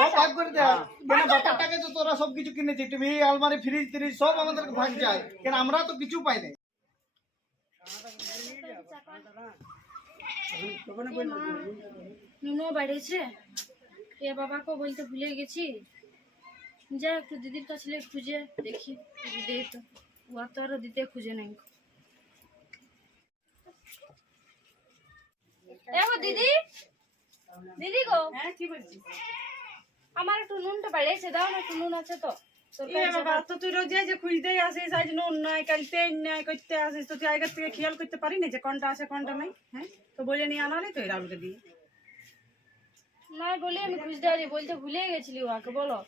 সব ভাগ করে দেয় কেন বাটার টাকা তো তোরা সব কিছু কিনেছিস টিভি আলমারি ফ্রিজ ট্রিজ সব আমাদেরকে ভাগ যায় কেন আমরা তো কিছু পাই না নুনও বেড়েছে এ বাবাকে বলতে ভুলে গেছি যা একটু দিদির কাছে খুঁজে দেখি দিদি দেই তো ও তো আরো দিতে খুঁজে নাই এগো দিদি দিদি গো হ্যাঁ কি বলছিস আমার একটু নুনটা বেড়েছে দাও না একটু নুন আছে তো বাবা তো তুই রোজ যে খুঁজতেই আসিস আজ নুন নাই কাল তেল নাই করতে আসিস তো তুই আগের থেকে খেয়াল করতে পারি না যে কোনটা আছে কোনটা নাই হ্যাঁ তো বলে নিয়ে আনালে তো রাহুলকে দিয়ে নাই বলে আমি খুঁজতে আসি বলতে ভুলে গেছিলি ওকে বলো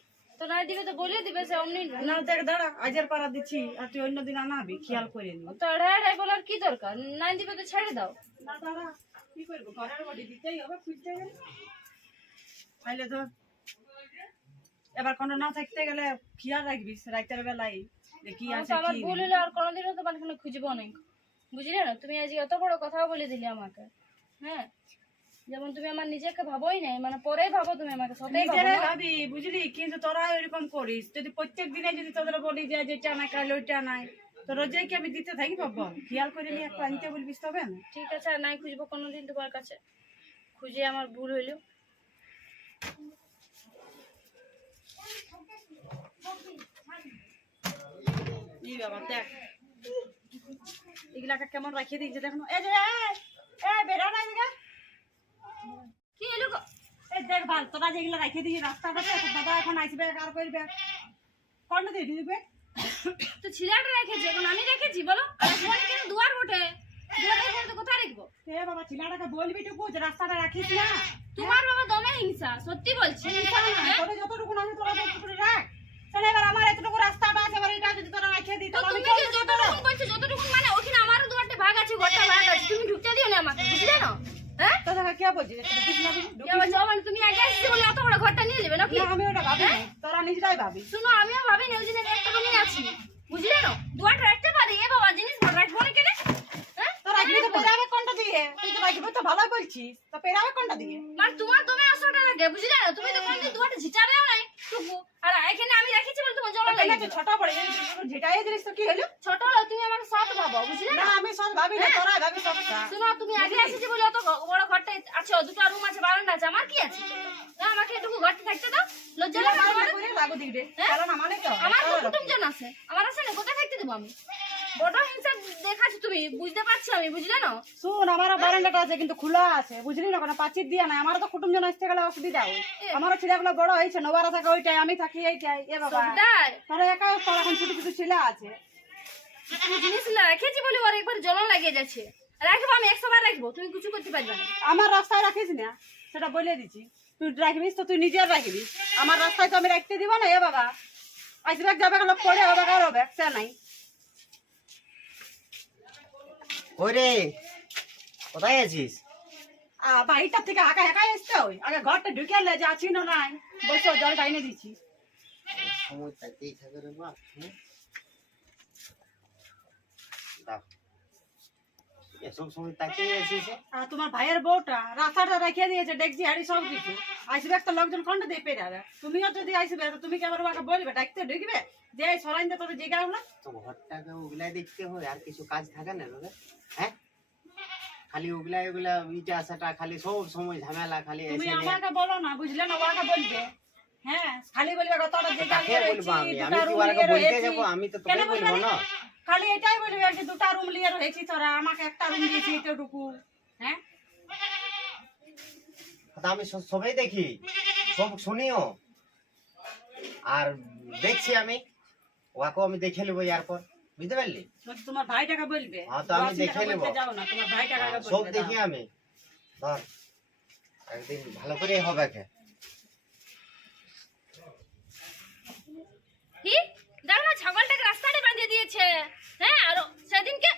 তো নাই দিবে তো বলে দিবে সে অমনি না দেখ দাঁড়া আজের পাড়া দিচ্ছি আর তুই অন্যদিন আনাবি খেয়াল করে নি তো আড়াই বলার কি দরকার নাই দিবে তো ছেড়ে দাও না দাঁড়া কি করবো ঘরের বাড়ি দিতেই হবে খুঁজতে গেলে তাইলে তো এবার কোনো না থাকতে গেলে খেয়াল রাখবি রাতের বেলায় যে কি আছে আমার কি ভুল হলে আর কোনোদিনও তোমার এখানে খুঁজবো না বুঝলে না তুমি আজকে এত বড় কথা বলে দিলে আমাকে হ্যাঁ যেমন তুমি আমার নিজেকে ভাবোই নাই মানে পরে ভাবো তুমি আমাকে সত্যি ভাবি বুঝলি কিন্তু তোরা এরকম করিস যদি প্রত্যেক দিনে যদি তোদের বলি যে যেটা নাই কাল ওইটা নাই তো রোজে কি আমি দিতে থাকি বাবা খেয়াল করে নিয়ে একটু আনতে বলবিস তবে না ঠিক আছে আর নাই খুঁজবো কোনোদিন তোমার কাছে খুঁজে আমার ভুল হইলো ই বাবা দেখ এগুলাকে কেমন রাখিয়ে দিয়েছে দেখো এই যে বেরো না এদিকে কি এলো গো? এই দেখ ভাল তোরা যেগুলো রাখিয়ে দিয়েছি রাস্তাটাতে দাদা এখন আসবে আর করবে কোনটা দিয়ে দিবে তো ছিলাটা রেখেছি এখন আমি রেখেছি বলো আর ফোনে কেন দুয়ার ওঠে দুয়ার রেখে তো কোথায় রাখবো এ বাবা ছিলাটাকে বলবি টুকু যে রাস্তাটা রাখিস না তোমার বাবা দমে হিংসা সত্যি বলছি তোদের যতটুকু আছে তোরা ততটুকু রাখ তাহলে এবার আমার এতটুকু রাস্তাটা আছে এবার এটা যদি তোরা রাখিয়ে দিই তো তাহলে তুমি যে যতটুকু বলছো যতটুকু মানে ওখানে আমারও দুয়ারটা ভাগ আছে ঘরটা ভাগ আছে তুমি ঢুকতে দিও না আমাকে বুঝলে না হ্যাঁ তোরা কে বলছিস ঢুকিস না কে বলছো মানে তুমি আগে আসছো বলে অত বড় ঘরটা নিয়ে নেবে নাকি না আমি ওটা ভাবি নাই তোরা নিজেরাই ভাবি শুনো আমিও ভাবি না ওই দিনে একটা রুমে আছি বুঝলে না দুয়ারটা রাখতে পারি এ বাবা জিনিস ভাগ রাখবো না কেন হ্যাঁ তো রাখবি তো পেরাবে কোনটা দিয়ে তুই তো রাখবি তো ভালোই বলছিস তো পেরাবে কোনটা দিয়ে মানে তোমার দমে আসোটা লাগে বুঝলে না তুমি তো কোনদিন দুয়ারটা ঝিচাবেও নাই টুকু আর এখানে আমি রেখেছি বলে তোমার জল লাগে তুই ছোট পড়ে যেটাই জিনিস তো কি হলো ছোট হলো তুমি আমার সৎ ভাবো বুঝলে না না আমি সব ভাবি না তোরা ভাবি সবটা শুনো তুমি আগে এসেছি বলে অত বড় ঘরটা আছে দুটো রুম আছে বারান্দা আছে আমার কি আছে না আমাকে এটুকু ঘরটা থাকতে দাও লজ্জা লাগে আমার করে লাগু দিবে কারণ মানে তো আমার তো কুটুমজন আছে আমার আছে না কোথায় থাকতে দেবো আমি বড় হিংসা দেখাচ্ছ তুমি বুঝতে পারছি আমি বুঝলে না শুন আমারও বারান্দাটা আছে কিন্তু খোলা আছে বুঝলি না কোনো পাঁচির দিয়া নাই আমারও তো কুটুমজন আসতে গেলে অসুবিধা হয় আমারও ছেলেগুলো বড় হয়েছে নবারা থাকে ওইটাই আমি থাকি এইটাই এ বাবা সবটাই তোরা একা তোর এখন ছোট ছোট ছেলে আছে জিনিস রেখেছি বলে ওর একবার জ্বলন লাগিয়ে যাচ্ছে রাখবো আমি 100 বার রাখবো তুমি কিছু করতে পারবে না আমার রাস্তায় রাখিস না সেটা বলে দিচ্ছি তুই রাখবিস তো তুই নিজের রাখবি আমার রাস্তায় তো আমি রাখতে দিব না এ বাবা আসবে যাবে লোক পড়ে হবে কারো হবে সে নাই ওরে কোথায় আছিস বাড়িটা থেকে একা একাই আসতে ওই আগে ঘরটা ঢুকে এলে যে আছি না নাই বসে জলটা এনে দিচ্ছি সময় তাইতেই থাকে রে মা দাও এসব সময় তাকিয়ে আছিস আর তোমার ভাইয়ের বউটা রাস্তাটা রেখে দিয়েছে ডেকছি হাড়ি সব কিছু আসবে একটা লোকজন কোনটা দিয়ে পেরে যাবে তুমিও যদি আসবে তো তুমি কি আবার ওকে বলবে ডাকতে ঢুকবে যে সরাইন দে তোদের জায়গা না তো ঘরটাকে ওগুলাই দেখতে হয় আর কিছু কাজ থাকে না রে হ্যাঁ খালি ওগুলা ইটা সেটা খালি সব সময় ঝামেলা খালি তুমি এসে আমাকে বলো না বুঝলে না ওকে বলবে হ্যাঁ খালি বলবে তোরা জায়গা কাকে নিয়ে বলবো রয়েছি আমি দুটা আমি রুম কি নিয়ে ওকে বলতে রয়েছি যাব আমি তো কেন তোকে বলবে বলবো না না খালি এটাই বলবে যে দুটা রুম নিয়ে রয়েছি তোরা আমাকে একটা রুম দিয়েছি এতটুকু হ্যাঁ তা আমি সবাই দেখি সব শুনিও আর দেখছি আমি ওকেও আমি দেখে নেবো এরপর বুঝতে পারলি বলছি তোমার ভাইটাকে বলবে হ্যাঁ, তো আমি ওয়াসিটাকে দেখে নেবো। বলতে যাও না তোমার ভাইটাকে আগে সব বলবে দেখি দাও। আমি ধর একদিন ভালো করে হবে কে কি দেখো না ছাগলটাকে রাস্তাতে বাঁধিয়ে দিয়েছে হ্যাঁ আর সেদিনকে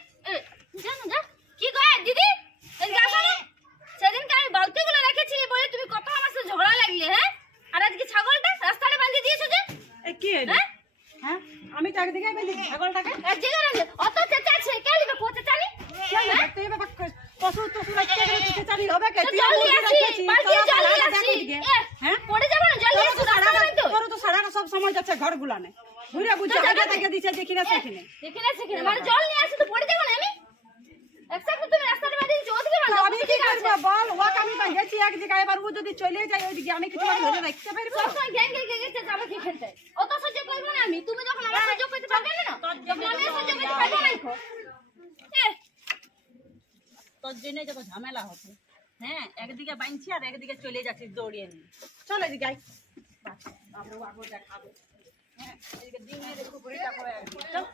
জানো যা কি গো দিদি এদিকে আসো না সেদিনকে আমি বালতিগুলো রেখেছিলি বলে তুমি কত আমার সাথে ঝগড়া লাগলে হ্যাঁ আর আজকে ছাগলটা রাস্তাতে বাঁধিয়ে দিয়েছো যে এ কি হলো? হ্যাঁ হ্যাঁ আমি তো একদিকে বেঁধেছি ছাগলটাকে এক জায়গায় রাখলে অত চেঁচাচ্ছে কে লিবে কো চেঁচানি তুই বাবা পশু টশু রাখতে গেলে তুই চালি হবে কে তো তুই জলদি মুরগি আসি রাখিয়েছিস, বালতি তোরা জলদি ভালো আসি দেখো দিকে। হ্যাঁ পড়ে যাবো না জলদি আসো যাচ্ছে ঘরগুলা নেই ঘুরে বুঝে আগে থেকে দিছে যেখানে সেখানে সেখানে মানে জল নিয়ে আসি তো পড়ে যাবো না আমি একসাথে তুমি রাস্তাটা বাঁধিয়ে দিচ্ছ ওদিকে তো আমি কি করবো বল ওকে আমি গেছি এক জায়গায় এবার ও যদি চলে যায় ওইদিকে আমি কিছু ধরে রাখতে পারবো সবসময় গ্যাং গ্যাং গ্যাং গ্যাং যাবে কি খেলতে অত সহ্য করবো না আমি তুমি যখন আমার সহ্য করতে পারবে না যখন আমি সহ্য করতে পারবো না দেখো তোর জন্য যত ঝামেলা হচ্ছে হ্যাঁ একদিকে বাঁধছি আর একদিকে চলে যাচ্ছিস দৌড়িয়ে নিয়ে চল এদিকে আই আমরা আগে দেখাবো হ্যাঁ এদিকে দিনে দেখো ঘুরিটা করে চল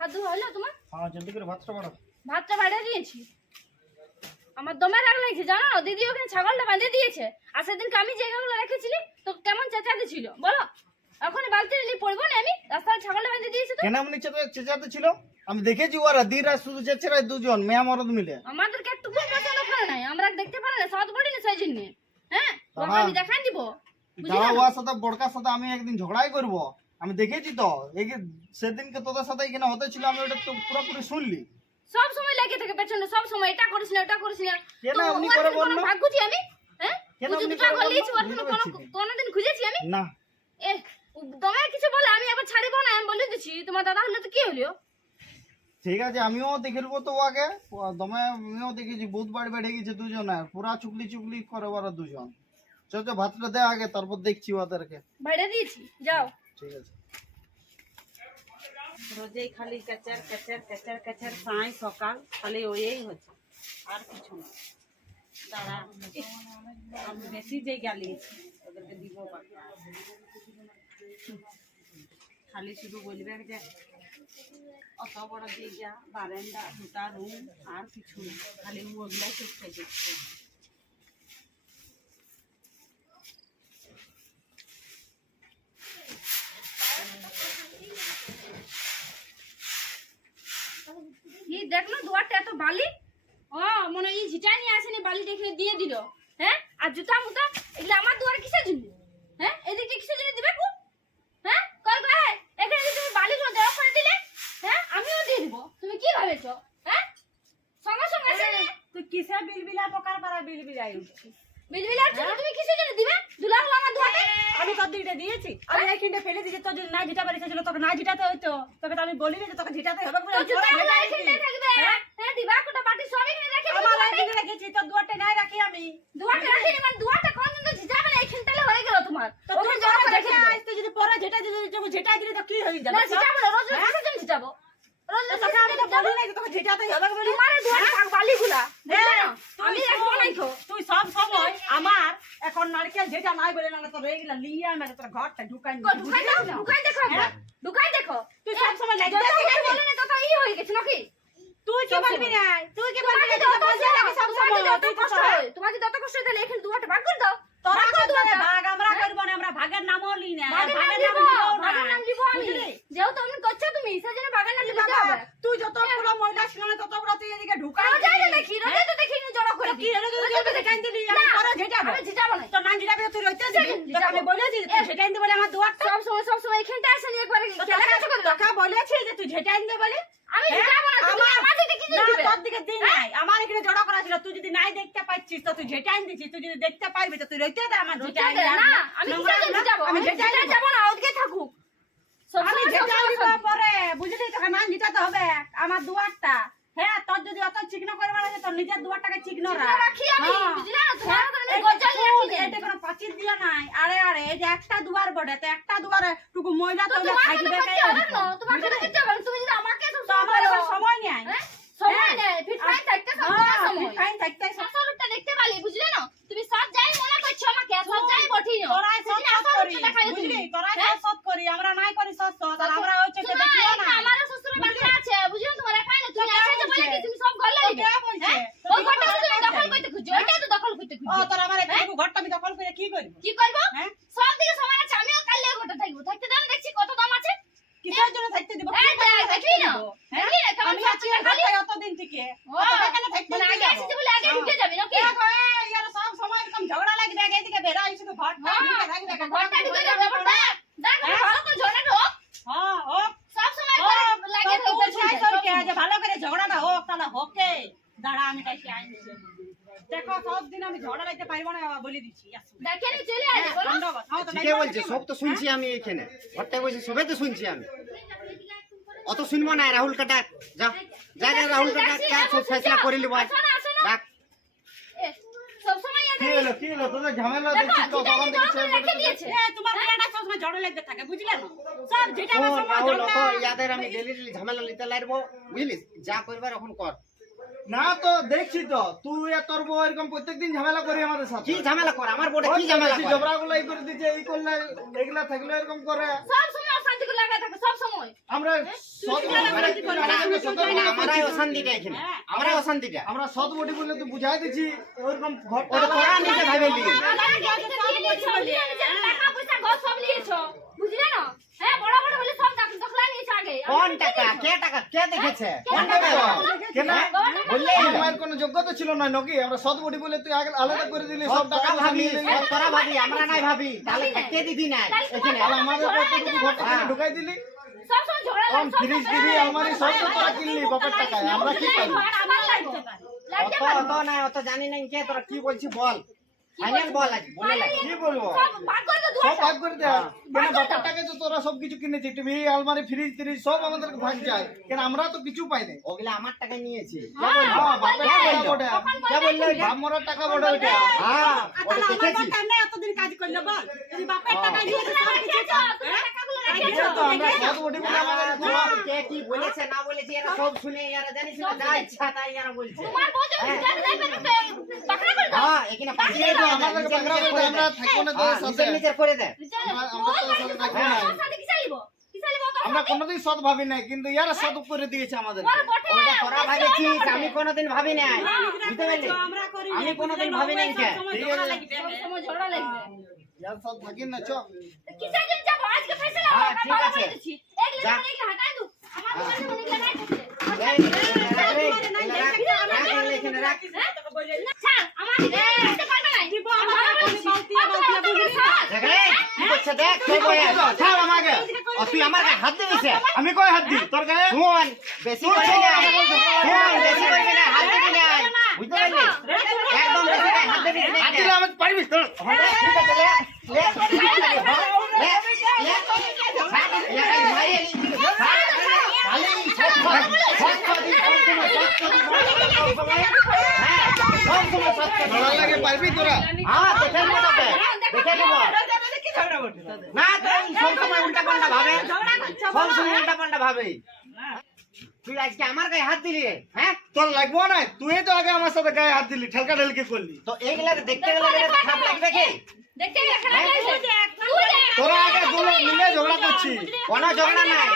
হাত ধোয়া হলো তোমার হ্যাঁ জলদি করে ভাতটা বাড়াও। ভাতটা বাড়িয়ে দিয়েছি আমার দমে রাগ লাগছে জানো দিদি ওখানে ছাগলটা বাঁধিয়ে দিয়েছে আর সেদিনকে আমি জায়গাগুলো রেখেছিলি তো কেমন চেঁচাতে ছিল বলো এখন বালতি নিয়ে পড়বো না আমি রাস্তায় ছাগলটা বাঁধিয়ে দিয়েছি তো কেন এমনি চেঁচাতে ছিল? আমি দেখেছি ওরা দিন রাত শুধু চেঁচেরা দুজন মেয়া মরদ মিলে। আমাদেরকে একটু পছন্দ করে নাই আমরা দেখতে পারি না সাত বডি না সেই জন্য হ্যাঁ ওকে আমি দেখাই দিব যাওয়া ওর সাথে বড়কার সাথে আমি একদিন ঝগড়াই করব। আমি দেখেছি তো এই যে সেদিনকে তোদের সাথে এখানে হতে ছিল আমি ওটা তো পুরোপুরি শুনলি। সব সময় লেগে থাকে পেছনে সব সময় এটা করিস না ওটা করিস না কেন তো এমনি ওর করে কোনো বললো? ভাগ্যছি আমি হ্যাঁ কেন তুই এমনি দুটা করে গলিয়েছি ওর বললো? কোনো বুঝতে পারছি। কোনোদিন খুঁজেছি আমি না এ তোমায় কিছু বলে আমি আবার ছাড়িব না আমি বলে দিচ্ছি তোমার দাদা হলে তো কি হলো ঠিক আছে আমিও দেখে নেবো তো ওকে দমে আমিও দেখেছি বহুত বাড়ি বেড়ে গেছে দুজনের পুরা চুগলি চুগলি করে ওরা দুজন। চল ভাতটা দে আগে তারপর দেখছি ওদেরকে। বাইরে দিয়েছি যাও ঠিক আছে রোজেই খালি কেচার কেচার কেচার কেচার সাই সকাল খালি ওই হচ্ছে আর কিছু না দাঁড়া আমি বেশি যে গালিয়েছি ওদেরকে দিব খালি শুধু বলবে যে অত বড় জায়গা বারান্দা দুটা রুম আর কিছু না খালি ওগুলাই চুপতে দেখছে কি দেখলো দুয়ারটা এত বালি ও মনে হয় এই ঝিটা নিয়ে আসেনি বালিটা এখানে দিয়ে দিল হ্যাঁ আর জুতা মুতা এগুলো আমার দুয়ারে কিসের জন্য হ্যাঁ এদিকে কিসের জন্য দিবে কো হ্যাঁ কই গো এখানে যদি তুমি বালিগুলো দেওয়া করে দিলে হ্যাঁ আমিও দিয়ে দিব তুমি কি ভাবেছো হ্যাঁ সঙ্গে সঙ্গে এসে তুই কিসে বিলবিলা পোকার পাড়া বিলবিলাই উঠছিস বিজবিলার জন্য তুমি কিসের জন্য দিবে দুলাগুলো আমার দুয়ারে আমি তোর দিকটা দিয়েছি আমি এইখানটা ফেলে দিয়েছি তোর যদি না ঝিটা বাড়ি ছিল তোকে না ঝিটাতে হইতো তোকে তো আমি বলিনি যে তোকে ঝিটাতে হবে বলে তো আমি জুতা তোরা গুলো ঝিটাইছি। এখানে থাকবে হ্যাঁ দিবা কোটা বাটি সব এখানে রেখে আমার এইখানে রেখেছি তোর দুয়ারটা নাই রাখি আমি দুয়ারটা রাখি মানে দুয়ারটা কোন জন্য ঝিটাবে না এখানে তাহলে হয়ে গেল তোমার তো ওখানে তুই জমা যখন রেখে রেখে দিবে। আসতে যদি পরে ঝিটা যদি ঝিটাই দিলি তো কি হয়ে যাবে না ঝিটাবো না রোজ রোজ কিসের জন্য ঝিটাবো রোজ তো রোজ তোকে আমি তো বলি নাই যে তোকে ঝিটাতেই হবে বলে তোমার দুয়ারে থাক বালিগুলা বুঝলে না তুই আমি রাখবো নাই তো তুই সব সময় আমার এখন নারকেল যেটা নাই বলে না তো রয়ে গেল লিয়ে আমি তোর ঘরটা ঢুকাই ঢুকাই দাও ঢুকাই দেখো একবার ঢুকাই দেখো তুই সব সময় যত লাগতে কিছু বলে না তত ই হয়ে গেছে নাকি তুই কি বলবি না তুই কি তোমার বলবি যদি না অত বলবি না সব তোমার সময় যদি অত কষ্ট হয় তোমার যদি অত কষ্ট হয় তাহলে এখানে দুয়ারটা ভাগ করে দাও তোরা ভাগ করে করবে দুয়ারটা। ভাগ আমরা করব না আমরা ভাগের নামও লি না ভাগের নাম দিব ভাগের নাম দিব আমি যেহেতু তুমি করছো তুমি সেজন্য ভাগের নাম দিতে হবে তুই যতগুলো মহিলা ছিল না ততগুলো তুই এদিকে ঢুকাই রোজাই তো দেখি রোজাই তো দেখি জড়ো করে কি হলো তুই যদি ঝিটাই দিলি আমি পরে ঝিটাবো আমি ঝিটাবো না তো না ঝিটাবি তুই রইতে দিবি তোকে আমি বলেছি যে তুই ঝিটাই দিবি বলে আমার দুয়ারটা সব সময় এখানটা আসেনি একবার খেলা কাজ করে দাও তোকে বলেছি যে তুই ঝিটাই দিবি বলে আমি ঝিটাবো না তুমি আমার দিকে কি না দিবে তোর দিকে দিন নাই আমার এখানে জড়ো করা ছিল তুই যদি নাই দেখতে পাচ্ছিস তো তুই ঝিটাই দিছিস তুই যদি দেখতে পারবি তো তুই রইতে দে আমার ঝিটাই না আমি ঝিটাবো আমি আমি ঝিটাই ঝিটাই যাব না ওদিকে থাকুক আমি ঝিটাই দিব পরে বুঝলি তোকে না ঝিটাতে হবে আমার দুয়ারটা হ্যাঁ তোর যদি অত চিকনো করবার আছে তোর নিজের দুয়ারটাকে চিকনো রাখি আমি বুঝলি না তোমার কারণে এই গজ্জল রাখি এটা কোনো পাঁচিল দিয়া নাই আরে আরে এই যে একটা দুয়ার বড়ে তো একটা দুয়ারে টুকু ময়লা তো তোমার থাকবে করতে হবে না তোমার করতে করতে হবে না। তুমি যদি আমাকে সব তো আমার এবার সময় নেই হ্যাঁ সময় নেই ফিট ফাইন থাকতে সব সময় ফাইন থাকতে আসলটা দেখতে পালি বুঝলে না তুমি সব যাই মনে করছো আমাকে সব যাই বঠি না তোরাই সব করি বুঝলি তোরাই সব করি আমরা নাই করি সব আর আমরা হচ্ছে যে দেখিও না আমারও শ্বশুর বাড়ি আছে বুঝলে তোমার একাই না তুমি এসে বলে কি তুমি সব গল্লা কে বলছে ওই ঘরটা তুমি দখল করতে খুঁজছো ওইটা তো দখল করতে ও খুঁজছো তোর আমার একটু ঘরটা আমি দখল করে কি করব কি করবো হ্যাঁ সব দিকে সময় আছে আমিও কাল ঘরটা থাকবো থাকতে দাও দেখছি কত দাম আছে কিসের জন্য থাকতে দিব এই দেখ দেখি না দেখি না কেমন আমি আছি খালি অতদিন থেকে ও এখানে থাকতে মানে আগে আসিতে বলে আগে ঢুকে যাবে নাকি ইয়ার সব সময় এরকম ঝগড়া লাগবে এদিকে বেরাই শুধু ঘরটা ঢুকে থাকবে ঘরটা ঢুকে যাবে ব্যাপারটা দেখ ভালো করে ঝগড়া ঢোক হ্যাঁ হোক সব সময় করে লাগে তো থাকতে চাই তোর কে যে ভালো করে ঝগড়াটা হোক তাহলে হোকে দাঁড়া আমি কাছে আইছি দেখো সব দিন আমি ঝগড়া লাগতে পারবো না বাবা, বলে দিচ্ছি আসুন। দেখেনি চলে আসে বলো দণ্ডবত, হ্যাঁ, তো ঠিকই বলছে, সব তো শুনছি আমি এখানে ঘরটা বসে সবাই তো শুনছি আমি। অত শুনবো না, রাহুল কে ডাক, যা যা যা রাহুল কে ডাক, যা সব ফেসলা করে লিব। আসো না আসো না ডাক। সব সময় কি হলো তোদের ঝামেলা দেখো দেখছি তো তখন জিজাই থেকে জল রেখে দিয়েছে এ, তোমার মেয়েটা সবসময় ঝগড়া লাগতে থাকে, বুঝলে না? সব যেটা ও আমার সময় রাহুল, অত ঝগড়া। ইয়াদের আমি ডেলি ডেলি ঝামেলা লিতে লাগবো, বুঝলি? যা করবার এখন কর। না তো দেখছি তো তুই আর তোর বউ এরকম প্রত্যেকদিন ঝামেলা করি আমাদের সাথে। কি ঝামেলা কর আমার বোর্ডে, কি ঝামেলা কর? ঝগড়া গুলো এই করে দিচ্ছে, এই করলে এগুলা থাকলে এরকম করে। সব সময় অশান্তি করে লাগা থাকে সব সময় আমরা সৎ আমরাই অশান্তিটা এখানে, আমরাই অশান্তিটা। আমরা সৎ বটি বলে তুই বুঝাই দিচ্ছি ওরকম ঘরটা ওটা তোরা নিজে ভাবে লি। টাকা পয়সা ঘর সব নিয়েছো বুঝলে না হ্যাঁ বড় বড় হলে সব দখলা নিয়েছো আগে কোন টাকা, কে টাকা, কে দেখেছে? কোন টাকা? কেন বললে আমার কোনো যোগ্যতা ছিল না নাকি? আমরা সৎ বটি বলে তুই আগে আলাদা করে দিলি সব টাকা তোরা পয়সা ভাবি, নিয়ে নিলি। তোরা ভাবি, আমরা নাই ভাবি। তাহলে কে দিদি নাই এখানে? আর আমাদের প্রত্যেকদিন ঘরটা কিনে ঢুকাই দিলি। সব সময় ঝগড়া কম ফ্রিজ টিভি আলমারি সব তো তোরা কিনলি বাপের টাকায়, আমরা কি পাই? আমার লাগতে পারে লাগতে অত পারে অত নাই, অত জানি না। কে তোরা কি বলছি বল, ফাইনাল বল আজ, বলে লাগ। কি বলবো? সব ভাগ করে দে সব ভাগ করে দেয়। কেন ভাগ করে বাপের দাও। টাকায় তো তোরা সবকিছু কিনেছি, টিভি আলমারি ফ্রিজ টিরিজ সব আমাদেরকে ভাগ যায়। কেন আমরা তো কিছু পাই নাই। ওগুলা আমার টাকা নিয়েছি। হ্যাঁ, বাপের কে টাকা বললো? বটে। কে বললো ওইটা? বাপ মরার টাকা বটে ওইটা। হ্যাঁ, আর ওটা তাহলে আমার দেখেছি। বাপ কেন এতদিন কাজ করলো বল? যদি বাপের টাকা নিয়ে তো সব কিছু টাকাগুলো এই রেখেছো তো আমরা সৎ বটি বলে আমাদের কোনো- কে কি বলেছে না বলেছে এরা সব শুনে, এরা জানিস না, যা ইচ্ছা তাই এরা বলছে। তোমার বউ যদি জানে যাবে না বাকরা করে দাও হ্যাঁ, এখানে পাঠিয়ে এই তো দাও, আমাদেরকে নিজের বাগড়া নিজের বলতে করে আমরা দে। থাকবো না হ্যাঁ, তোদের সাথে। নিজের নিজের করে দে। আমরা তোর সাথে থাকবো না। কি চাইবো কি চাইবো তো আমরা কোনোদিন সৎ ভাবি নাই, কিন্তু ইয়ারা সৎ করে দিয়েছে আমাদের। বড় বটে ওটা তোরা ভাবেছিস, আমি কোনোদিন ভাবি নাই। বুঝতে পারলি? আমরা করি আমি কোনোদিন ভাবি নাই কে। সময় ঠিক ঝগড়া আছে। লাগবে সব সময় ঝগড়া লাগবে ইয়ার সৎ থাকি না চ। কিসের জন্য যাবো আজকে ফেসলা হ্যাঁ, আমরা ঠিক ভালো আছে। করে দিচ্ছি এগুলো যা। মানে কি হাঁটাই দু আমার দোকানে মনে নাই থাকে এই, রাখ রে, রাখ রে, এখানে রাখ। স্যার আমার দিকে রাখতে পারবে না আমার দেখ রে, কি করছে দেখ, তোর বয়ে। ছাড় আমাকে। ও, তুই আমার গায়ে হাত দিবিছে? আমি কই হাত দিই তোর গায়ে? শুন, বেশি করবি না। শুন, বেশি করবি না, হাত দিবি না। বুঝতে পারলি? একদম বেশি গায়ে হাত দিবি না। হাত দিলে আমি পারবি তোর? ঠিক আছে, লে, লে, লে, লে, লে, মারি এলি। খালি সব সময়, সব সময়, সব সময়, হ্যাঁ, সব সময় সব সময়। ভালো লাগে পারবি তোরা? হ্যাঁ, দেখে নেবো তোকে, দেখে নেবো। না তো সব সময় উল্টা পাল্টা ভাবে, সব সময় উল্টা পাল্টা ভাবে। তুই আজকে আমার গায়ে হাত দিলি, হ্যাঁ? তোর লাগবো না? তুই তো আগে আমার সাথে গায়ে হাত দিলি, ঠেলকা ঠেলকি করলি। তো এইগুলা দেখতে গেলে খারাপ লাগবে কি? দেখতে গেলে খারাপ লাগছে তোরা আগে দুলো মিলে ঝগড়া করছিস। কোনো ঝগড়া নাই।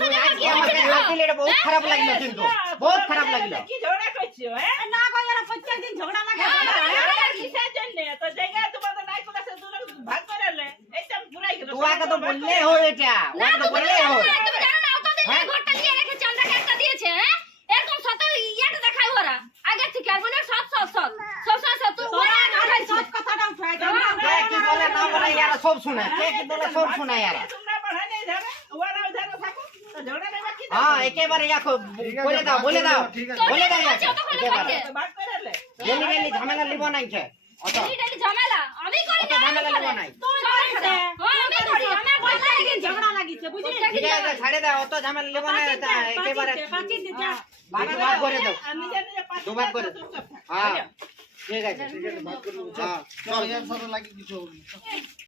তুই আজকে আমার গায়ে হাত দিলি, এটা বহুত খারাপ লাগলো, কিন্তু বহুত খারাপ লাগলো। কি ঝগড়া করছো না গো, এরা প্রত্যেকদিন ঝগড়া লাগে কিসের জন্য? তো জায়গা তোমাদের নাই কোথা সে দুটো ভাগ করে লে, এইটা পুরাই গেল। তোকে তো বললে হয়, এটা ওকে তো বললে হয়। তুমি জানো না অতদিন ধরে ঘরটা নিয়ে রেখেছে আমরাকে একটা দিয়েছে হ্যাঁ এরকম সত ইয়াটা দেখায় ওরা আগে থেকে আর বলে সব সব সব সব সব সব তুই ওরা দেখাইছিস সব কথাটা উঠাই দাও কে কি বলে না বলে এরা সব শুনে, কে কি বলে সব শুনে এরা। তোমরা বাড়াই নেই ধরে ওরা ধরে থাকো তো ঝগড়া নেই বাকি হ্যাঁ, একেবারে ইয়াকো ঠিক আছে, বলে দাও, বলে দাও, ঠিক আছে। বলে দাও ইয়াকে, যতক্ষণ একেবারে। করছে ভাগ করে লে। গেলি গেলি ঝামেলা লিব নাই কে অত, এইটাই ঝামেলা আমি করি অত না ঝামেলা লিব নাই। আমি করি আমি প্রত্যেকদিন ঝগড়া লাগিছে বুঝলি? ঠিক আছে, ছাড়ে দাও, অত ঝামেলা লিব না, এটা একেবারে ভাগ ভাগ করে দাও, আমি জানি যে পাঁচ দুভাগ করে দাও। হ্যাঁ, ঠিক আছে। হ্যাঁ, চল ইয়ার সাথে লাগি কিছু হবে না।